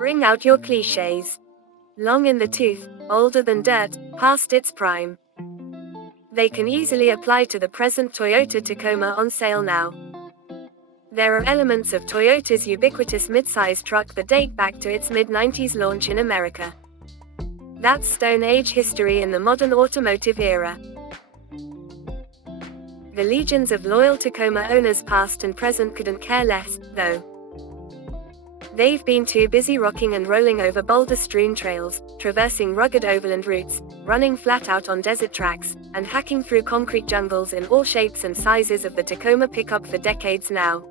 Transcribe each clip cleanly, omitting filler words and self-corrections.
Bring out your clichés. Long in the tooth, older than dirt, past its prime. They can easily apply to the present Toyota Tacoma on sale now. There are elements of Toyota's ubiquitous midsize truck that date back to its mid-90s launch in America. That's Stone Age history in the modern automotive era. The legions of loyal Tacoma owners past and present couldn't care less, though. They've been too busy rocking and rolling over boulder-strewn trails, traversing rugged overland routes, running flat out on desert tracks, and hacking through concrete jungles in all shapes and sizes of the Tacoma pickup for decades now.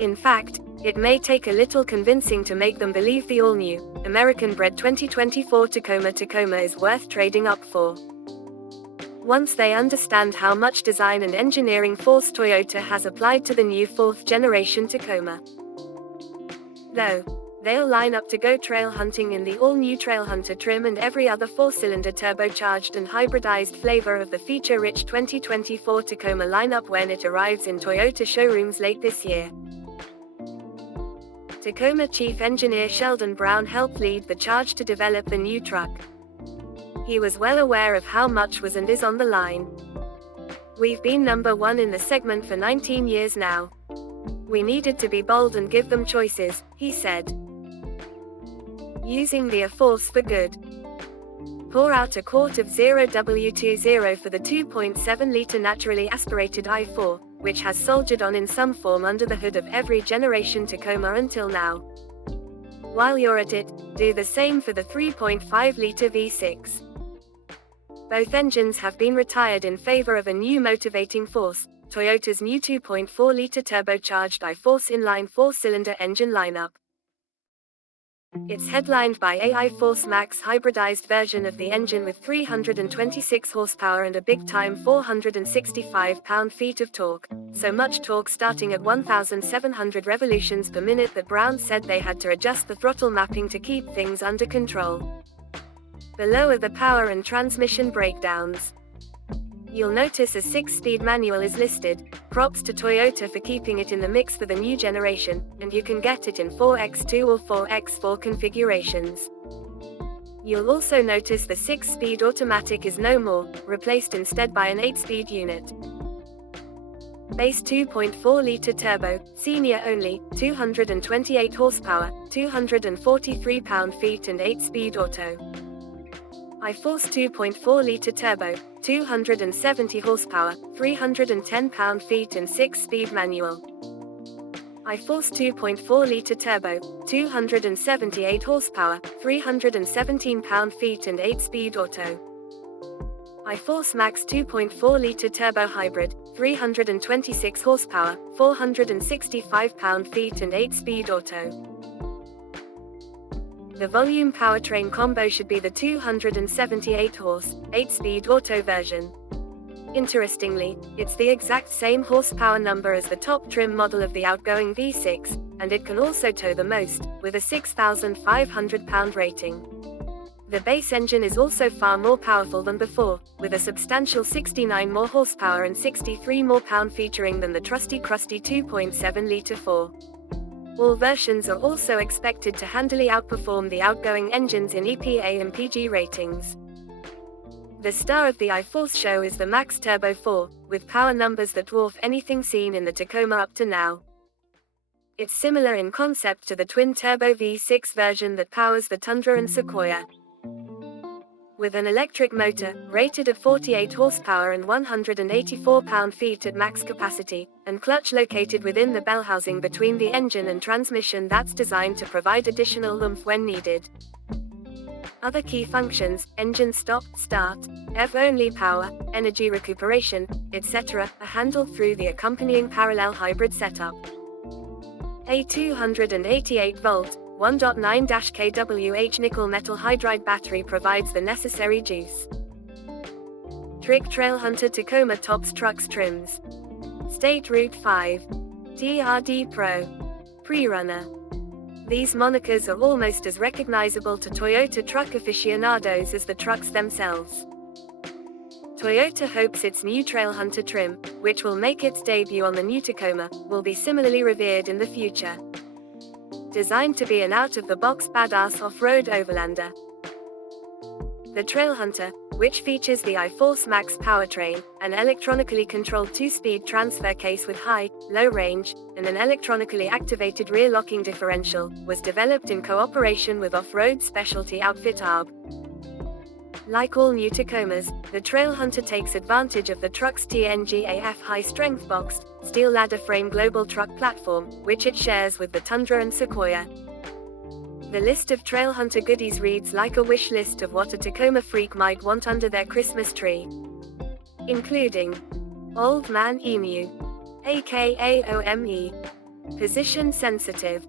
In fact, it may take a little convincing to make them believe the all-new, American-bred 2024 Tacoma is worth trading up for. Once they understand how much design and engineering force Toyota has applied to the new fourth-generation Tacoma. Though, they'll line up to go trail hunting in the all-new Trailhunter trim and every other four-cylinder turbocharged and hybridized flavor of the feature-rich 2024 Tacoma lineup when it arrives in Toyota showrooms late this year. Tacoma Chief Engineer Sheldon Brown helped lead the charge to develop the new truck. He was well aware of how much was and is on the line. "We've been number one in the segment for 19 years now. We needed to be bold and give them choices," he said. Using the force for good. Pour out a quart of 0W20 for the 2.7-liter naturally aspirated i4, which has soldiered on in some form under the hood of every generation Tacoma until now. While you're at it, do the same for the 3.5-liter V6. Both engines have been retired in favor of a new motivating force, Toyota's new 2.4-liter turbocharged i-Force inline four-cylinder engine lineup. It's headlined by a i-Force Max hybridized version of the engine with 326 horsepower and a big-time 465 pound-feet of torque, so much torque starting at 1,700 revolutions per minute that Brown said they had to adjust the throttle mapping to keep things under control. Below are the power and transmission breakdowns. You'll notice a 6-speed manual is listed, props to Toyota for keeping it in the mix for the new generation, and you can get it in 4x2 or 4x4 configurations. You'll also notice the 6-speed automatic is no more, replaced instead by an 8-speed unit. Base 2.4-liter turbo, senior only, 228 horsepower, 243 pound-feet and 8-speed auto. i-Force 2.4-liter turbo, 270 horsepower, 310 pound-feet and 6-speed manual. i-Force 2.4-liter turbo, 278 horsepower, 317 pound-feet and 8-speed auto. i-Force Max 2.4-liter turbo hybrid, 326 horsepower, 465 pound-feet and 8-speed auto. The volume powertrain combo should be the 278 horse, 8-speed auto version. Interestingly, it's the exact same horsepower number as the top trim model of the outgoing V6, and it can also tow the most, with a 6,500 pound rating. The base engine is also far more powerful than before, with a substantial 69 more horsepower and 63 more pound-featuring than the trusty crusty 2.7-liter 4. All versions are also expected to handily outperform the outgoing engines in EPA and PG ratings. The star of the i-Force show is the Max Turbo 4, with power numbers that dwarf anything seen in the Tacoma up to now. It's similar in concept to the twin-turbo V6 version that powers the Tundra and Sequoia. With an electric motor, rated at 48 horsepower and 184 pound-feet at max capacity, and clutch located within the bell housing between the engine and transmission that's designed to provide additional oomph when needed. Other key functions, engine stop, start, EV-only power, energy recuperation, etc., are handled through the accompanying parallel hybrid setup. A 288-volt, 1.9-kWh nickel metal hydride battery provides the necessary juice. Trick Trailhunter Tacoma tops trucks trims. State Route 5. TRD Pro. Pre-Runner. These monikers are almost as recognizable to Toyota truck aficionados as the trucks themselves. Toyota hopes its new Trailhunter trim, which will make its debut on the new Tacoma, will be similarly revered in the future. designed to be an out-of-the-box badass off-road overlander. The Trailhunter, which features the iForce Max powertrain, an electronically controlled 2-speed transfer case with high, low range, and an electronically activated rear locking differential, was developed in cooperation with off-road specialty outfit ARB. Like all new Tacomas, the Trailhunter takes advantage of the truck's TNGAF high-strength boxed, steel ladder frame global truck platform, which it shares with the Tundra and Sequoia. The list of Trailhunter goodies reads like a wish list of what a Tacoma freak might want under their Christmas tree. Including Old Man Emu, aka OME, position sensitive,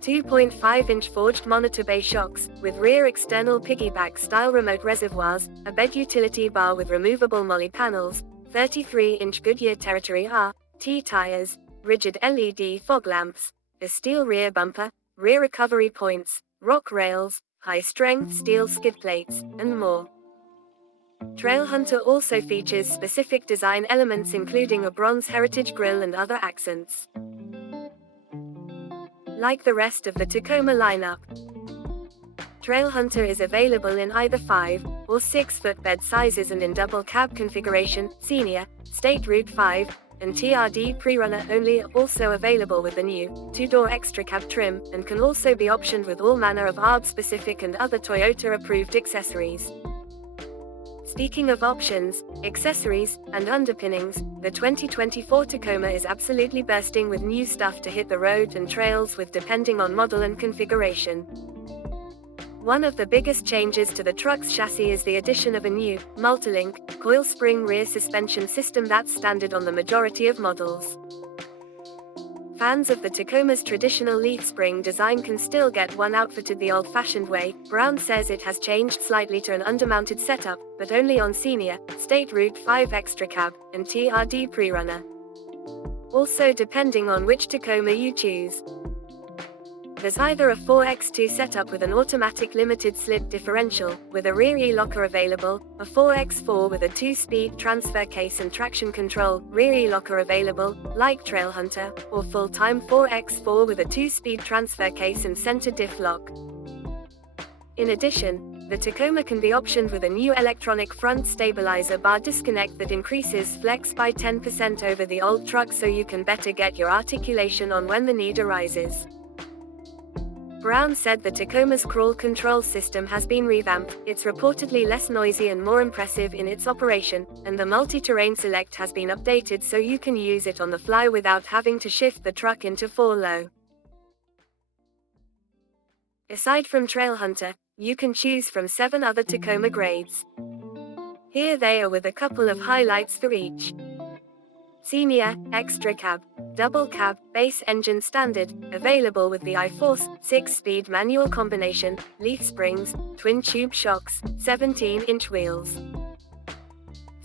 2.5-inch forged monitor bay shocks, with rear external piggyback-style remote reservoirs, a bed utility bar with removable molly panels, 33-inch Goodyear Territory R/T tires, rigid LED fog lamps, a steel rear bumper, rear recovery points, rock rails, high-strength steel skid plates, and more. Trailhunter also features specific design elements including a bronze heritage grille and other accents. Like the rest of the Tacoma lineup, Trailhunter is available in either 5 or 6-foot bed sizes and in double cab configuration, Senior, State Route 5, and TRD Pre-Runner only, are also available with the new 2-door extra cab trim, and can also be optioned with all manner of ARB-specific and other Toyota-approved accessories. Speaking of options, accessories, and underpinnings, the 2024 Tacoma is absolutely bursting with new stuff to hit the road and trails with depending on model and configuration. One of the biggest changes to the truck's chassis is the addition of a new, multi-link, coil spring rear suspension system that's standard on the majority of models. Fans of the Tacoma's traditional leaf spring design can still get one outfitted the old-fashioned way. Brown says it has changed slightly to an undermounted setup, but only on Senior, State Route 5 Extra Cab, and TRD Pre-Runner. Also depending on which Tacoma you choose. There's either a 4x2 setup with an automatic limited slip differential, with a rear e-locker available, a 4x4 with a 2-speed transfer case and traction control, rear e-locker available, like Trailhunter, or full-time 4x4 with a 2-speed transfer case and center diff lock. In addition, the Tacoma can be optioned with a new electronic front stabilizer bar disconnect that increases flex by 10% over the old truck so you can better get your articulation on when the need arises. Brown said the Tacoma's crawl control system has been revamped, it's reportedly less noisy and more impressive in its operation, and the multi-terrain select has been updated so you can use it on the fly without having to shift the truck into 4-low. Aside from Trailhunter, you can choose from 7 other Tacoma grades. Here they are with a couple of highlights for each. Senior, Extra Cab, Double Cab, Base Engine Standard, available with the iForce, 6-speed manual combination, leaf springs, twin-tube shocks, 17-inch wheels.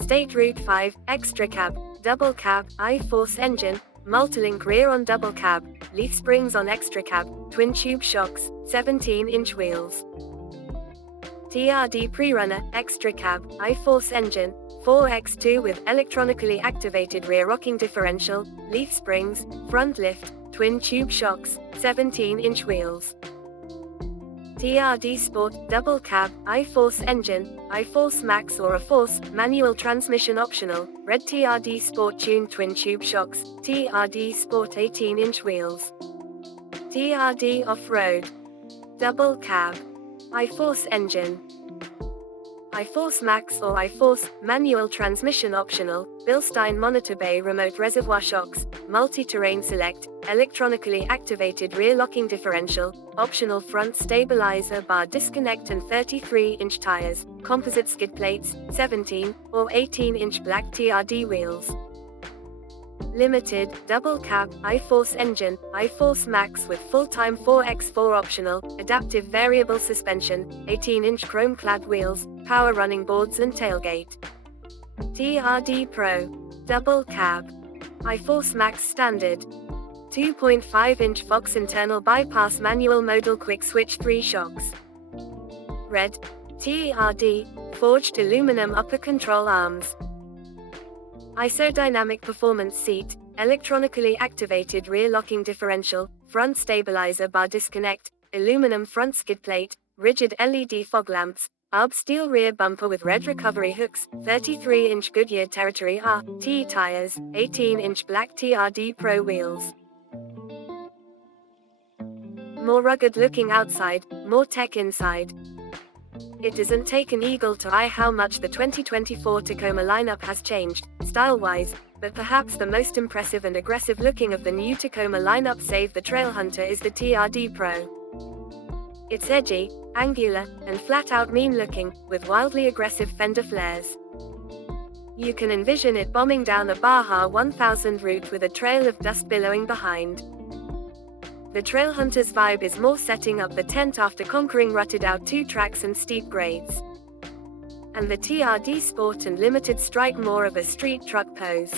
State Route 5, Extra Cab, Double Cab, iForce engine, multilink rear on Double Cab, leaf springs on Extra Cab, twin-tube shocks, 17-inch wheels. TRD Pre-Runner, Extra Cab, iForce engine, 4x2 with electronically activated rear rocking differential, leaf springs, front lift, twin-tube shocks, 17-inch wheels. TRD Sport, Double Cab, iForce engine, iForce Max or iForce, manual transmission optional, red TRD Sport tuned twin-tube shocks, TRD Sport 18-inch wheels. TRD Off-Road, Double Cab, iForce engine, iForce Max or iForce, manual transmission optional, Bilstein monitor bay remote reservoir shocks, multi-terrain select, electronically activated rear locking differential, optional front stabilizer bar disconnect and 33-inch tires, composite skid plates, 17 or 18-inch black TRD wheels. Limited, Double Cab, iForce engine, iForce Max with full-time 4x4 optional, adaptive variable suspension, 18-inch chrome-clad wheels, power running boards and tailgate. TRD Pro, Double Cab, iForce Max Standard, 2.5-inch Fox internal bypass manual modal quick switch 3 shocks. Red, TRD, forged aluminum upper control arms. Isodynamic performance seat, electronically activated rear locking differential, front stabilizer bar disconnect, aluminum front skid plate, rigid LED fog lamps, ARB steel rear bumper with red recovery hooks, 33-inch Goodyear Territory RT tires, 18-inch black TRD Pro wheels. More rugged looking outside, more tech inside. It doesn't take an eagle to eye how much the 2024 Tacoma lineup has changed, style-wise, but perhaps the most impressive and aggressive looking of the new Tacoma lineup save the Trailhunter is the TRD Pro. It's edgy, angular, and flat-out mean-looking, with wildly aggressive fender flares. You can envision it bombing down a Baja 1000 route with a trail of dust billowing behind. The Trailhunter's vibe is more setting up the tent after conquering rutted-out 2 tracks and steep grades. And the TRD Sport and Limited strike more of a street truck pose.